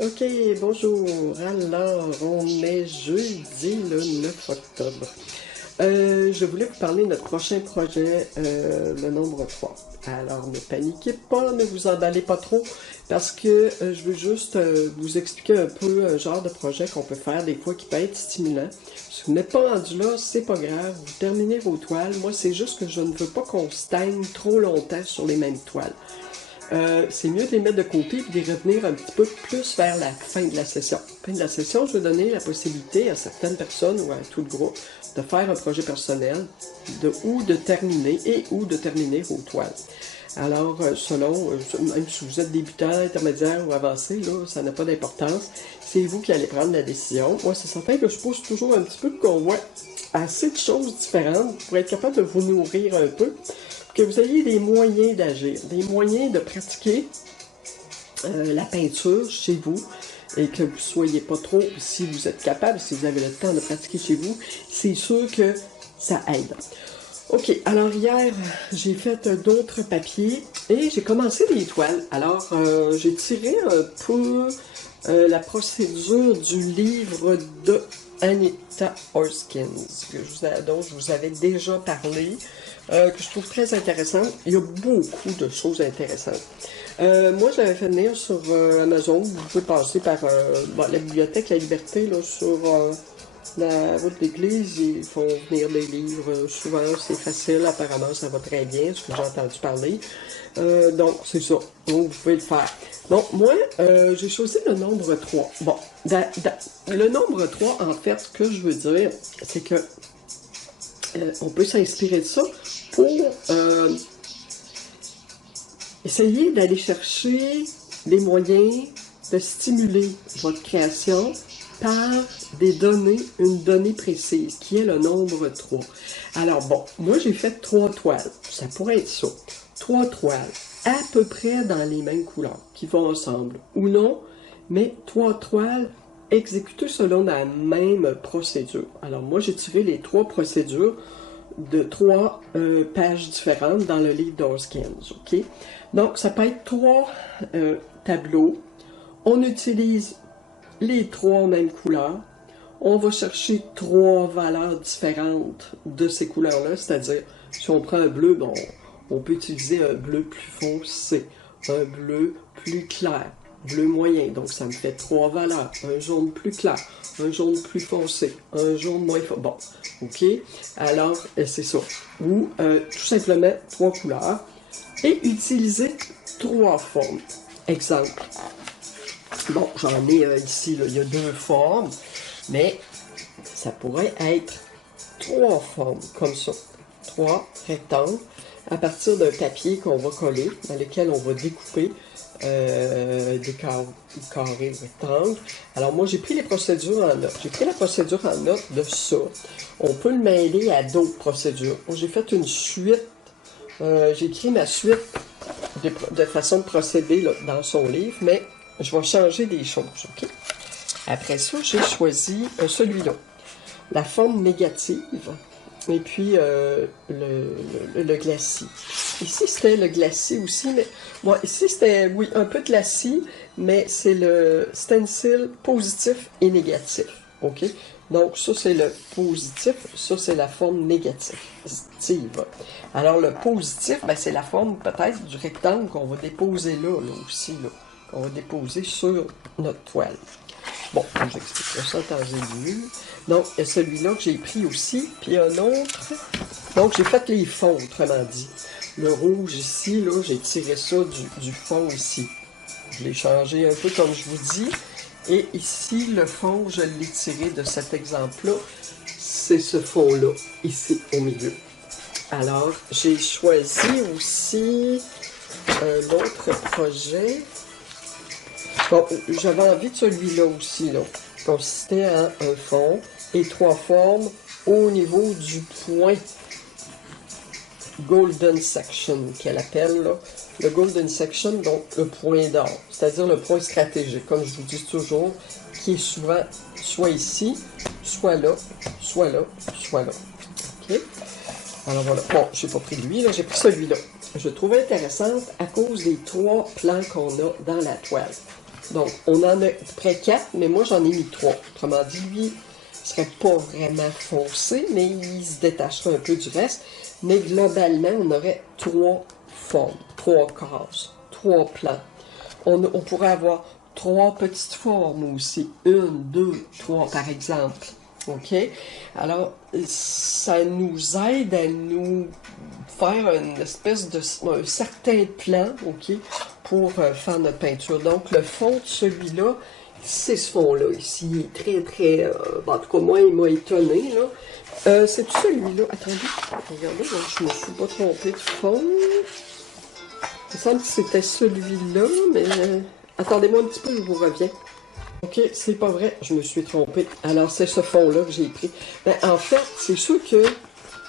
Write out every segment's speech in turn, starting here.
Ok, bonjour. Alors, on est jeudi le 9 octobre. Je voulais vous parler de notre prochain projet, le nombre 3. Alors, ne paniquez pas, ne vous emballez pas trop, parce que je veux juste vous expliquer un peu un genre de projet qu'on peut faire des fois qui peut être stimulant. Si vous n'êtes pas rendu là, c'est pas grave, vous terminez vos toiles. Moi, c'est juste que je ne veux pas qu'on stagne trop longtemps sur les mêmes toiles. C'est mieux de les mettre de côté et de revenir un petit peu plus vers la fin de la session. Fin de la session, je vais donner la possibilité à certaines personnes ou à tout le groupe de faire un projet personnel ou de terminer vos toiles. Alors, même si vous êtes débutant, intermédiaire ou avancé, là, ça n'a pas d'importance. C'est vous qui allez prendre la décision. Moi, c'est certain que je pousse toujours un petit peu qu'on voit assez de choses différentes pour être capable de vous nourrir un peu, que vous ayez des moyens d'agir, des moyens de pratiquer la peinture chez vous et que vous ne soyez pas trop, si vous êtes capable, si vous avez le temps de pratiquer chez vous, c'est sûr que ça aide. Ok, alors hier, j'ai fait d'autres papiers et j'ai commencé des toiles. Alors, j'ai tiré un peu la procédure du livre de Anita Orskins, dont je vous avais déjà parlé, que je trouve très intéressante. Il y a beaucoup de choses intéressantes. Moi, je l'avais fait venir sur Amazon. Vous pouvez passer par la bibliothèque La Liberté là, sur la route d'église. Ils font venir des livres. Souvent, c'est facile. Apparemment, ça va très bien, ce que j'ai entendu parler. Donc, c'est ça. Donc, vous pouvez le faire. Donc, moi, j'ai choisi le nombre 3. Bon, le nombre 3, en fait, ce que je veux dire, c'est que on peut s'inspirer de ça pour essayer d'aller chercher des moyens de stimuler votre création par une donnée précise, qui est le nombre 3. Alors bon, moi j'ai fait 3 toiles, ça pourrait être ça. 3 toiles, à peu près dans les mêmes couleurs, qui vont ensemble, ou non, mais 3 toiles exécutées selon la même procédure. Alors moi j'ai tiré les 3 procédures de 3 pages différentes dans le livre d'Orskins, ok? Donc, ça peut être 3 tableaux. On utilise les 3 mêmes couleurs. On va chercher 3 valeurs différentes de ces couleurs-là, c'est-à-dire, si on prend un bleu, bon, on peut utiliser un bleu plus foncé, un bleu plus clair, bleu moyen, donc ça me fait 3 valeurs, un jaune plus clair, un jaune plus foncé, un jaune moins foncé. Bon, ok, alors c'est ça. Ou tout simplement 3 couleurs et utiliser 3 formes. Exemple. Bon, j'en ai ici, là, il y a 2 formes, mais ça pourrait être 3 formes comme ça. 3 rectangles à partir d'un papier qu'on va coller, dans lequel on va découper des carrés rectangles. Alors moi, j'ai pris les procédures en note. J'ai pris la procédure en note de ça. On peut le mêler à d'autres procédures. J'ai fait une suite. J'ai écrit ma suite de façon de procéder là, dans son livre, mais je vais changer des choses. Okay? Après ça, j'ai choisi celui-là. La forme négative. Et puis le glacis. Ici, c'était le glacis aussi, mais bon, ici, c'était, oui, un peu de glacis, mais c'est le stencil positif et négatif. OK? Donc, ça, c'est le positif, ça, c'est la forme négative. Alors, le positif, ben, c'est la forme peut-être du rectangle qu'on va déposer là aussi, là, qu'on va déposer sur notre toile. Bon, j'expliquerai ça en temps et lieu. Donc, il y a celui-là que j'ai pris aussi, puis un autre. Donc, j'ai fait les fonds, autrement dit. Le rouge ici, là, j'ai tiré ça du fond ici. Je l'ai changé un peu comme je vous dis. Et ici, le fond, je l'ai tiré de cet exemple-là. C'est ce fond-là, ici, au milieu. Alors, j'ai choisi aussi un autre projet. Bon, j'avais envie de celui-là aussi, là. Consistait en un fond et 3 formes au niveau du point Golden Section, qu'elle appelle, là. Le Golden Section, donc le point d'or, c'est-à-dire le point stratégique, comme je vous dis toujours, qui est souvent soit ici, soit là, soit là, soit là. OK? Alors voilà. Bon, j'ai pas pris lui, là, j'ai pris celui-là. Je le trouvais intéressante à cause des 3 plans qu'on a dans la toile. Donc, on en a à peu près 4, mais moi, j'en ai mis 3. Autrement dit, lui, il serait pas vraiment foncé, mais il se détacherait un peu du reste. Mais globalement, on aurait 3 formes, 3 cases, 3 plans. On pourrait avoir 3 petites formes aussi. 1, 2, 3, par exemple. OK? Alors, ça nous aide à nous faire une espèce de un certain plan, OK, pour faire notre peinture. Donc, le fond de celui-là, c'est ce fond-là ici. Il est très, très... en tout cas, moi, il m'a étonné, là. C'est celui-là. Attendez, regardez, donc, je me suis pas trompée de fond. Il me semble que c'était celui-là, mais... attendez-moi un petit peu, je vous reviens. Ok, c'est pas vrai, je me suis trompée. Alors, c'est ce fond-là que j'ai pris. Ben, en fait, c'est sûr que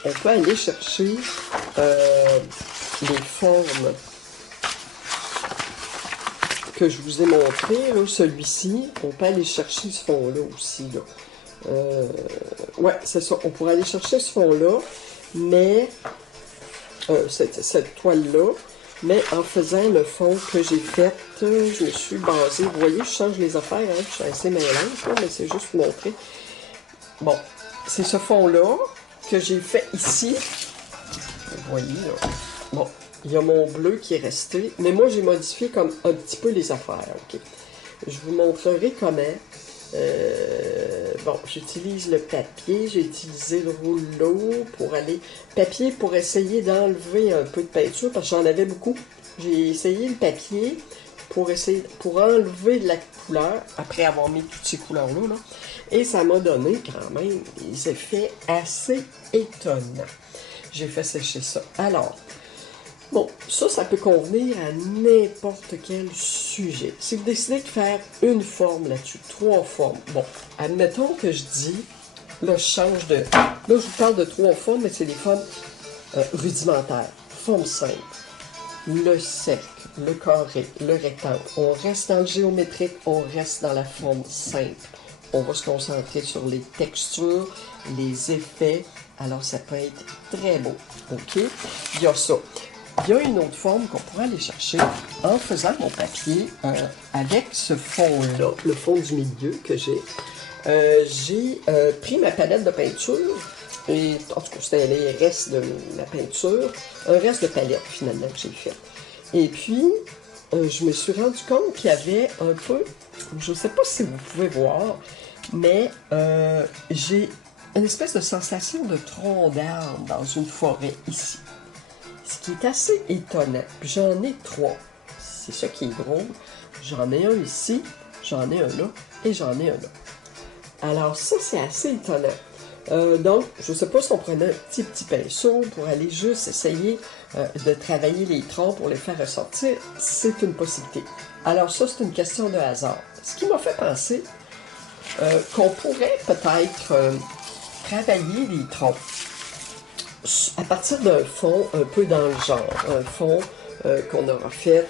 on peut aller chercher les formes que je vous ai montré, celui-ci. On peut aller chercher ce fond-là aussi. Là. Ouais, c'est ça. On pourrait aller chercher ce fond-là, mais cette toile-là. Mais en faisant le fond que j'ai fait, je me suis basée. Vous voyez, je change les affaires, hein, je suis assez mélange, mais c'est juste pour montrer. Bon, c'est ce fond-là que j'ai fait ici. Vous voyez, là. Bon, il y a mon bleu qui est resté, mais moi, j'ai modifié comme un petit peu les affaires, OK? Je vous montrerai comment. Bon, j'utilise le papier, j'ai utilisé le rouleau pour aller... Papier pour essayer d'enlever un peu de peinture, parce que j'en avais beaucoup. J'ai essayé le papier pour enlever de la couleur, après avoir mis toutes ces couleurs-là, là, et ça m'a donné quand même des effets assez étonnants. J'ai fait sécher ça. Alors, bon, ça peut convenir à n'importe quel sujet. Si vous décidez de faire une forme là-dessus, 3 formes, bon, admettons que je dis, là, je change de... Là, je vous parle de 3 formes, mais c'est des formes rudimentaires. Forme simple, le cercle, le carré, le rectangle. On reste dans le géométrique, on reste dans la forme simple. On va se concentrer sur les textures, les effets. Alors, ça peut être très beau. OK? Il y a ça. Il y a une autre forme qu'on pourrait aller chercher en faisant mon papier avec ce fond-là, le fond du milieu que j'ai. J'ai pris ma palette de peinture, et en tout cas, c'était les restes de la peinture, un reste de palette finalement que j'ai fait. Et puis, je me suis rendu compte qu'il y avait un peu, je ne sais pas si vous pouvez voir, mais j'ai une espèce de sensation de tronc d'arbre dans une forêt ici. Ce qui est assez étonnant. Puis j'en ai 3. C'est ça qui est drôle. J'en ai un ici, j'en ai un là, et j'en ai un là. Alors ça, c'est assez étonnant. Donc, je ne sais pas si on prenait un petit pinceau pour aller juste essayer de travailler les troncs pour les faire ressortir. C'est une possibilité. Alors ça, c'est une question de hasard. Ce qui m'a fait penser qu'on pourrait peut-être travailler les troncs à partir d'un fond un peu dans le genre, un fond qu'on aura fait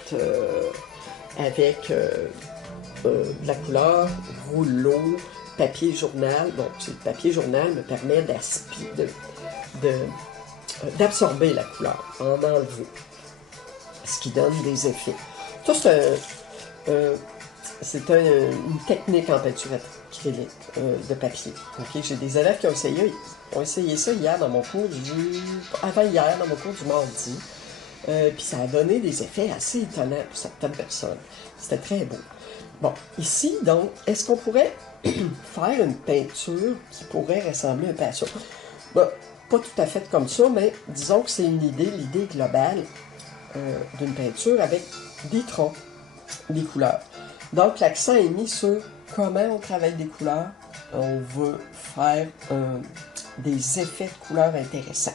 avec de la couleur, rouleau, papier journal. Donc, le papier journal me permet d'absorber la couleur, en enlever, ce qui donne des effets. Ça, c'est une technique en peinture acrylique de papier. Okay? J'ai des élèves qui ont essayé ça hier dans mon cours avant-hier, dans mon cours du mardi. Puis ça a donné des effets assez étonnants pour certaines personnes. C'était très beau. Bon, ici, donc, est-ce qu'on pourrait faire une peinture qui pourrait ressembler un peu à ça? Bon, pas tout à fait comme ça, mais disons que c'est l'idée globale d'une peinture avec des troncs, des couleurs. Donc, l'accent est mis sur comment on travaille des couleurs. On veut faire des effets de couleurs intéressants.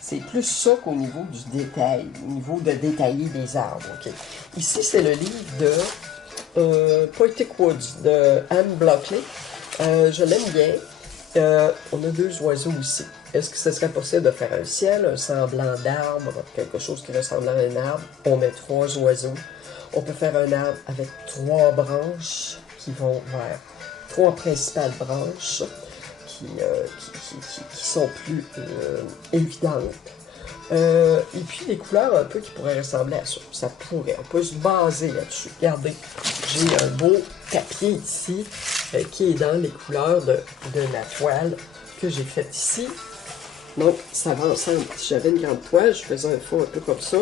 C'est plus ça qu'au niveau du détail, au niveau de détailler des arbres. Okay? Ici, c'est le livre de Poetic Woods de Anne Blockley. Je l'aime bien. On a 2 oiseaux ici. Est-ce que ce serait possible de faire un ciel, un semblant d'arbre, quelque chose qui ressemble à un arbre? On met 3 oiseaux. On peut faire un arbre avec 3 branches qui vont vers 3 principales branches qui sont plus évidentes. Et puis des couleurs un peu qui pourraient ressembler à ça. Ça pourrait, on peut se baser là-dessus. Regardez, j'ai un beau papier ici qui est dans les couleurs de la toile que j'ai faite ici. Donc, ça va ensemble. Si j'avais une grande toile, je faisais un fond un peu comme ça,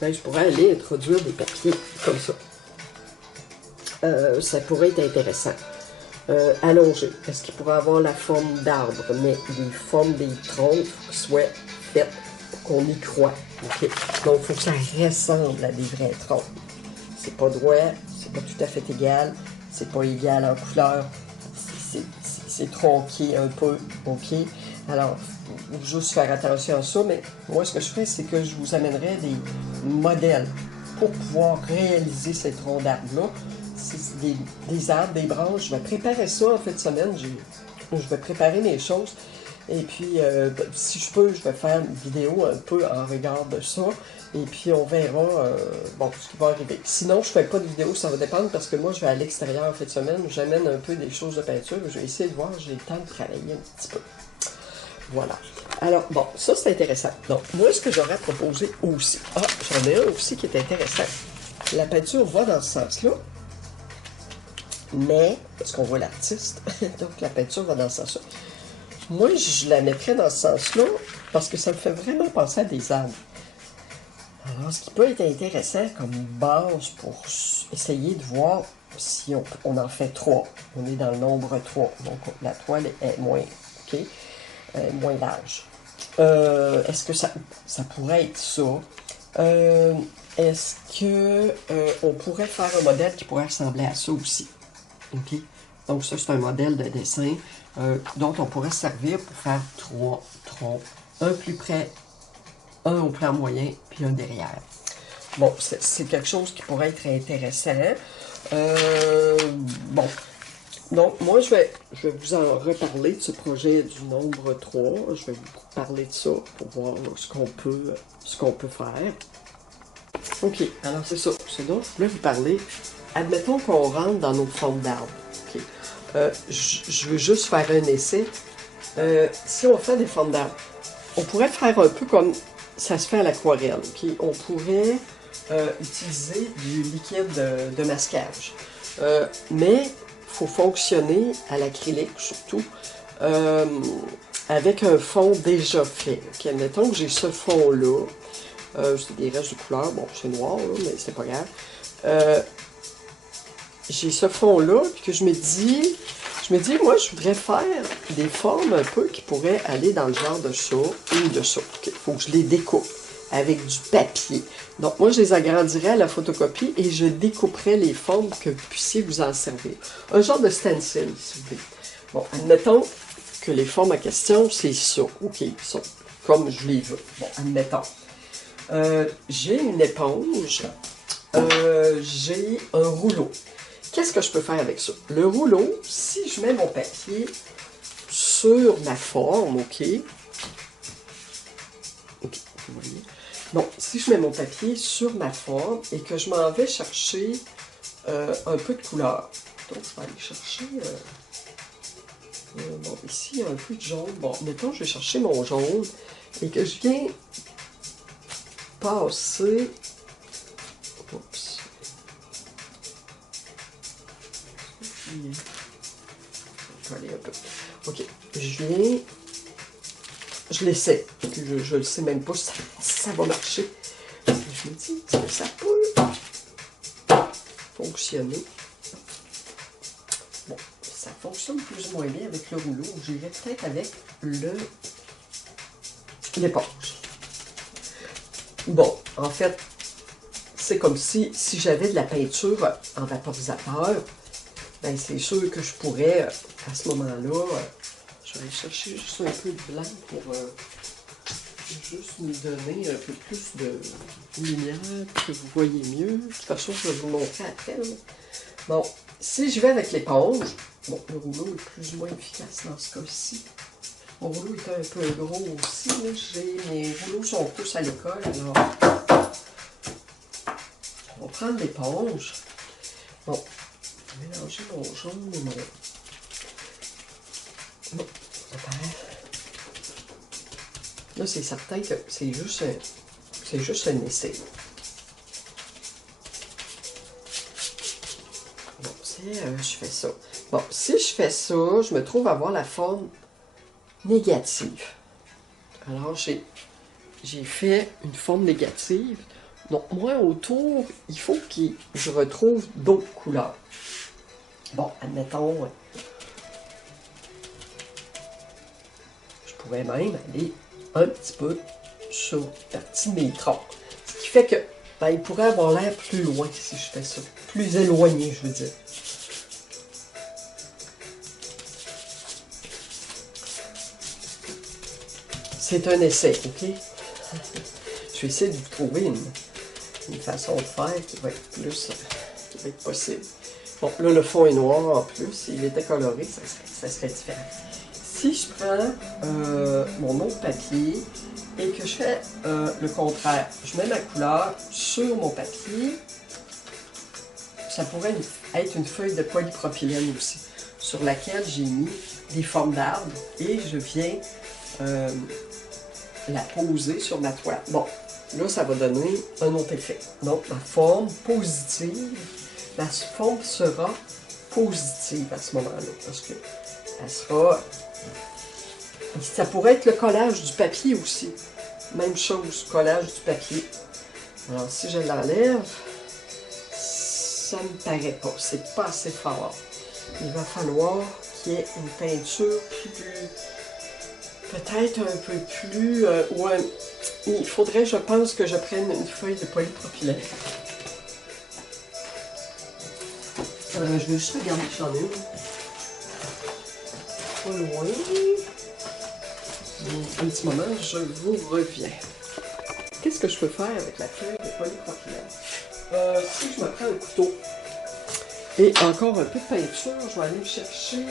ben, je pourrais aller introduire des papiers comme ça. Ça pourrait être intéressant. Allongé, parce qu'il pourrait avoir la forme d'arbre, mais les formes des troncs soient faites pour qu'on y croit. Okay? Donc, il faut que ça ressemble à des vrais troncs. C'est pas droit, c'est pas tout à fait égal, c'est pas égal en couleur, c'est tronqué un peu, ok? Alors, il faut juste faire attention à ça, mais moi, ce que je fais, c'est que je vous amènerai des modèles pour pouvoir réaliser ces troncs d'arbres-là. C'est des arbres, des branches. Je vais préparer ça en fin de semaine. Je vais préparer mes choses. Et puis, si je peux, je vais faire une vidéo un peu en regard de ça. Et puis, on verra bon, ce qui va arriver. Sinon, je ne fais pas de vidéo, ça va dépendre parce que moi, je vais à l'extérieur en fin de semaine. J'amène un peu des choses de peinture. Je vais essayer de voir, j'ai le temps de travailler un petit peu. Voilà. Alors, bon, ça, c'est intéressant. Donc, moi, ce que j'aurais proposé aussi... Ah, j'en ai un aussi qui est intéressant. La peinture va dans ce sens-là. Mais, parce qu'on voit l'artiste, donc la peinture va dans ce sens-là. Moi, je la mettrais dans ce sens-là parce que ça me fait vraiment penser à des arbres. Alors, ce qui peut être intéressant comme base pour essayer de voir si on en fait 3. On est dans le nombre 3. Donc, la toile est moins, OK, moins large. Est-ce que ça pourrait être ça? Est-ce que on pourrait faire un modèle qui pourrait ressembler à ça aussi? OK? Donc, ça, c'est un modèle de dessin dont on pourrait se servir pour faire 3 troncs. Un plus près, un au plan moyen, puis un derrière. Bon, c'est quelque chose qui pourrait être intéressant. Bon. Donc, moi, je vais vous en reparler de ce projet du nombre 3. Je vais vous parler de ça pour voir ce qu'on peut faire. OK, alors c'est ça. C'est donc, je voulais vous parler. Admettons qu'on rentre dans nos formes d'arbres. Okay. Je veux juste faire un essai. Si on fait des formes d'arbres, on pourrait faire un peu comme ça se fait à l'aquarelle. Okay. On pourrait utiliser du liquide de masquage. Mais il faut fonctionner à l'acrylique surtout avec un fond déjà fait. Okay. Admettons que j'ai ce fond-là. C'est des restes de couleur. Bon, c'est noir, là, mais c'est pas grave. J'ai ce fond-là, puis que je me dis, moi, je voudrais faire des formes un peu qui pourraient aller dans le genre de ça ou de ça. Il faut que je les découpe avec du papier. Donc, moi, je les agrandirais à la photocopie et je découperais les formes que vous puissiez vous en servir. Un genre de stencil, si vous voulez. Bon, admettons que les formes en question, c'est ça. OK, ça, comme je les veux. Bon, admettons. J'ai une éponge. J'ai un rouleau. Qu'est-ce que je peux faire avec ça? Le rouleau, si je mets mon papier sur ma forme, OK, vous voyez? Bon, si je mets mon papier sur ma forme et que je m'en vais chercher un peu de couleur. Donc, je vais aller chercher, bon, ici, il y a un peu de jaune. Bon, mettons, je vais chercher mon jaune et que je viens passer... Oups. Je vais aller un peu. OK. Je l'essaie. Je ne sais même pas si ça va marcher. Je me dis, est-ce que ça peut fonctionner? Bon, ça fonctionne plus ou moins bien avec le rouleau. J'irai peut-être avec l'éponge. Bon, en fait, c'est comme si j'avais de la peinture en vaporisateur. Ben, c'est sûr que je pourrais, à ce moment-là, je vais aller chercher juste un peu de blanc pour juste nous donner un peu plus de lumière, que vous voyez mieux. De toute façon, je vais vous montrer après. Là. Bon, si je vais avec l'éponge, bon, le rouleau est plus ou moins efficace dans ce cas-ci. Mon rouleau est un peu gros aussi. Mes rouleaux sont tous à l'école, alors on va prendre l'éponge. Bon. Mélanger mon jaune et mon... Bon, ça paraît. Là, c'est certain que c'est juste un essai. Bon, je fais ça. Bon, si je fais ça, je me trouve à avoir la forme négative. Alors, j'ai fait une forme négative. Donc, moi, autour, il faut que je retrouve d'autres couleurs. Bon, admettons, je pourrais même aller un petit peu sur une partie de mes troncs. Ce qui fait que, ben, il pourrait avoir l'air plus loin si je fais ça. Plus éloigné, je veux dire. C'est un essai, ok? Je vais essayer de trouver une façon de faire qui va être plus, qui va être possible. Bon, là, le fond est noir en plus. S'il était coloré, ça serait différent. Si je prends mon autre papier et que je fais le contraire, je mets ma couleur sur mon papier, ça pourrait être une feuille de polypropylène aussi, sur laquelle j'ai mis des formes d'arbres et je viens la poser sur ma toile. Bon, là, ça va donner un autre effet. Donc, ma forme positive, ma forme sera positive à ce moment-là, parce que elle sera... Ça pourrait être le collage du papier aussi. Même chose, collage du papier. Alors, si je l'enlève, ça ne me paraît pas. C'est pas assez fort. Il va falloir qu'il y ait une peinture plus... Peut-être un peu plus... ouais, il faudrait, je pense, que je prenne une feuille de polypropylène. Je vais juste regarder si j'en ai une. Pas loin. Un petit moment, je vous reviens. Qu'est-ce que je peux faire avec la feuille de polypropylène? Si je me prends un couteau et encore un peu de peinture, je vais aller me chercher...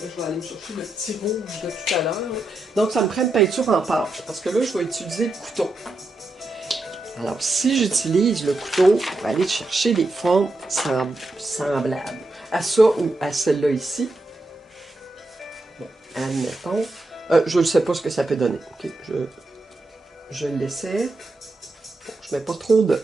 je vais aller me chercher le petit rouge de tout à l'heure. Donc, ça me prend une peinture en pâte, parce que là, je vais utiliser le couteau. Alors, si j'utilise le couteau, je vais aller chercher des formes semblables à ça ou à celle-là ici. Bon, admettons. Je ne sais pas ce que ça peut donner. Okay? Je l'essaie. Bon, je ne mets pas trop de...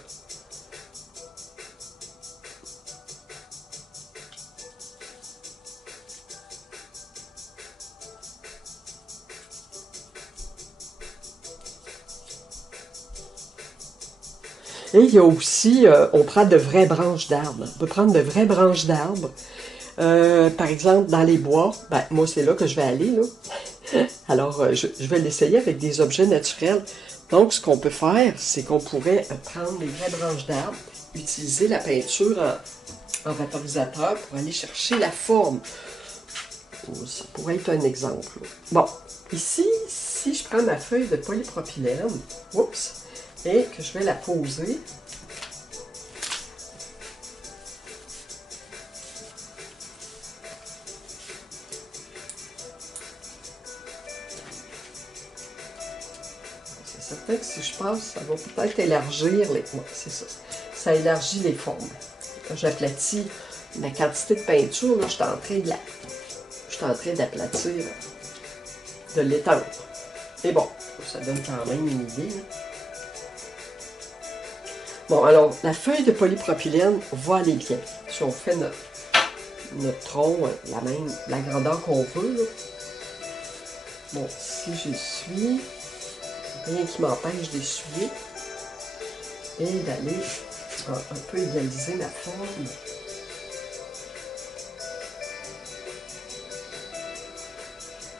Et il y a aussi, on prend de vraies branches d'arbres. On peut prendre de vraies branches d'arbres. Par exemple, dans les bois, ben, moi c'est là que je vais aller, là. Alors, je vais l'essayer avec des objets naturels. Donc, ce qu'on peut faire, c'est qu'on pourrait prendre des vraies branches d'arbres, utiliser la peinture en vaporisateur pour aller chercher la forme. Ça pourrait être un exemple. Bon, ici, si je prends ma feuille de polypropylène, oups, et que je vais la poser. C'est certain que si je passe, ça va peut-être élargir les... Ouais, c'est ça. Ça élargit les formes. Quand j'aplatis la quantité de peinture, là, je suis en train d'aplatir, de l'étendre. Et bon, ça donne quand même une idée, là. Bon, alors, la feuille de polypropylène va aller bien. Si on fait notre tronc, la grandeur qu'on veut, là. Bon, si j'essuie, rien qui m'empêche d'essuyer et d'aller un peu égaliser ma forme.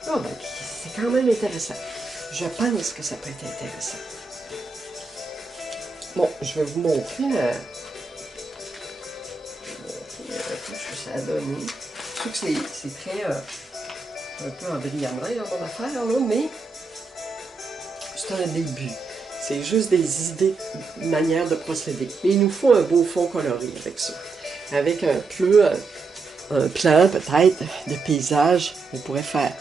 Ah, ben, c'est quand même intéressant. Je pense que ça peut être intéressant. Bon, je vais vous montrer ce que ça a donné. Je sais que c'est très un peu embryonnaire dans mon affaire, là, mais c'est un début. C'est juste des idées, une manière de procéder. Mais il nous faut un beau fond coloré avec ça. Avec un plan peut-être de paysage, on pourrait faire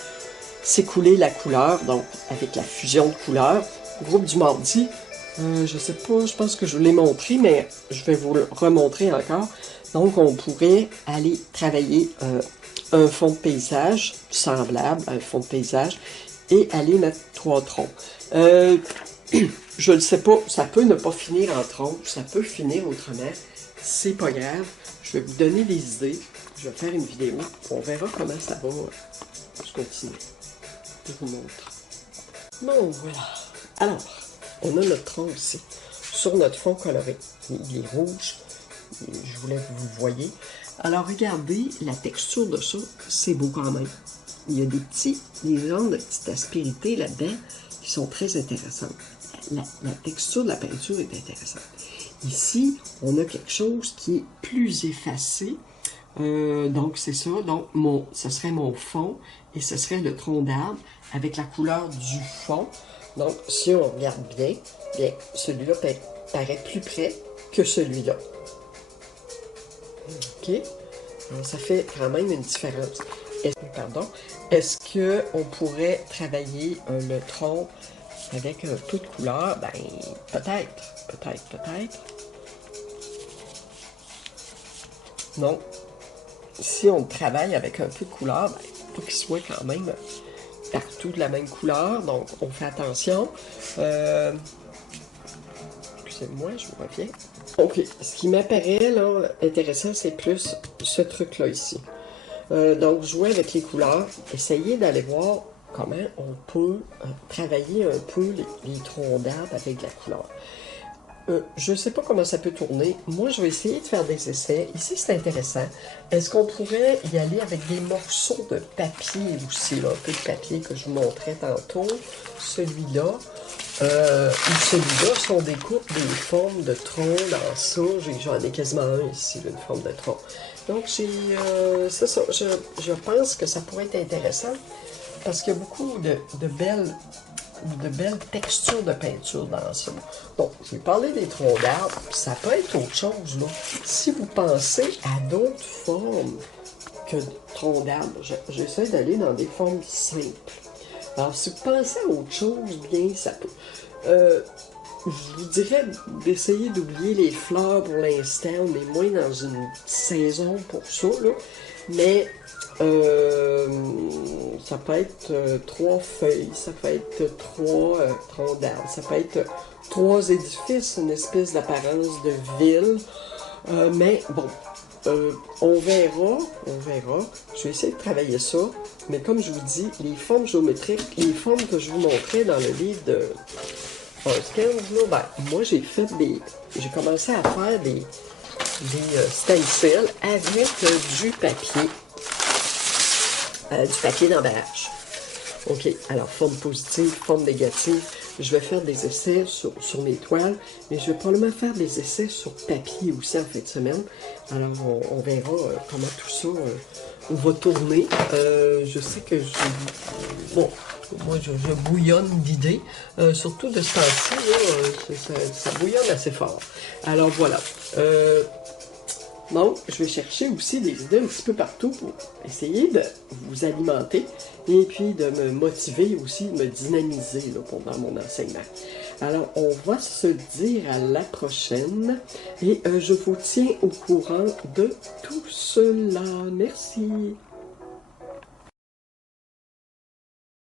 s'écouler la couleur, donc avec la fusion de couleurs. Groupe du mardi. Je sais pas, je pense que je vous l'ai montré, mais je vais vous le remontrer encore. Donc, on pourrait aller travailler un fond de paysage semblable à un fond de paysage et aller mettre 3 troncs. Je ne sais pas, ça peut ne pas finir en tronc, ça peut finir autrement, c'est pas grave. Je vais vous donner des idées, je vais faire une vidéo, on verra comment ça va se continuer. Je vous montre. Bon, voilà. Alors, on a notre tronc aussi, sur notre fond coloré. Il est rouge, je voulais que vous le voyez. Alors, regardez la texture de ça, c'est beau quand même. Il y a des genres de petites aspérités là-dedans qui sont très intéressantes. La texture de la peinture est intéressante. Ici, on a quelque chose qui est plus effacé. Donc, c'est ça. Donc, ce serait mon fond et ce serait le tronc d'arbre avec la couleur du fond. Donc, si on regarde bien, celui-là paraît plus près que celui-là. OK? Alors, ça fait quand même une différence. Est-ce qu'on pourrait travailler le tronc avec un peu de couleur? Ben, peut-être. Non. Si on travaille avec un peu de couleur, ben, il faut qu'il soit quand même partout de la même couleur. Donc, on fait attention. Excusez-moi, je vous reviens. OK. Ce qui m'apparaît là intéressant, c'est plus ce truc-là ici. Donc, jouer avec les couleurs, essayez d'aller voir comment on peut travailler un peu les troncs d'arbres avec la couleur. Je ne sais pas comment ça peut tourner. Moi, je vais essayer de faire des essais. Ici, c'est intéressant. Est-ce qu'on pourrait y aller avec des morceaux de papier aussi, là, un peu de papier que je vous montrais tantôt. Celui-là. Et celui-là, si on découpe des formes de tronc dans ça, j'en ai quasiment un ici, une forme de tronc. Donc, c'est ça. Je pense que ça pourrait être intéressant parce qu'il y a beaucoup de belles textures de peinture dans ça. Donc, je vais parler des troncs d'arbres, ça peut être autre chose, là. Si vous pensez à d'autres formes que troncs d'arbres, j'essaie d'aller dans des formes simples. Alors, si vous pensez à autre chose, bien, ça peut... je vous dirais d'essayer d'oublier les fleurs pour l'instant. On est moins dans une saison pour ça, là. Mais ça peut être 3 feuilles, ça peut être 3 troncs d'arbres, ça peut être 3 édifices, une espèce d'apparence de ville. Mais bon, on verra. Je vais essayer de travailler ça. Mais comme je vous dis, les formes géométriques, les formes que je vous montrais dans le livre de Skills, là, ben, moi j'ai commencé à faire des stencils avec du papier d'emballage. OK, alors forme positive, forme négative. Je vais faire des essais sur mes toiles, mais je vais probablement faire des essais sur papier aussi en fin de semaine. Alors, on verra comment tout ça va tourner. Je sais que moi, je bouillonne d'idées, surtout de ce temps-ci, ça bouillonne assez fort. Alors, voilà. Donc, je vais chercher aussi des idées un petit peu partout pour essayer de vous alimenter et puis de me motiver aussi, de me dynamiser là, pendant mon enseignement. Alors, on va se dire à la prochaine et je vous tiens au courant de tout cela. Merci.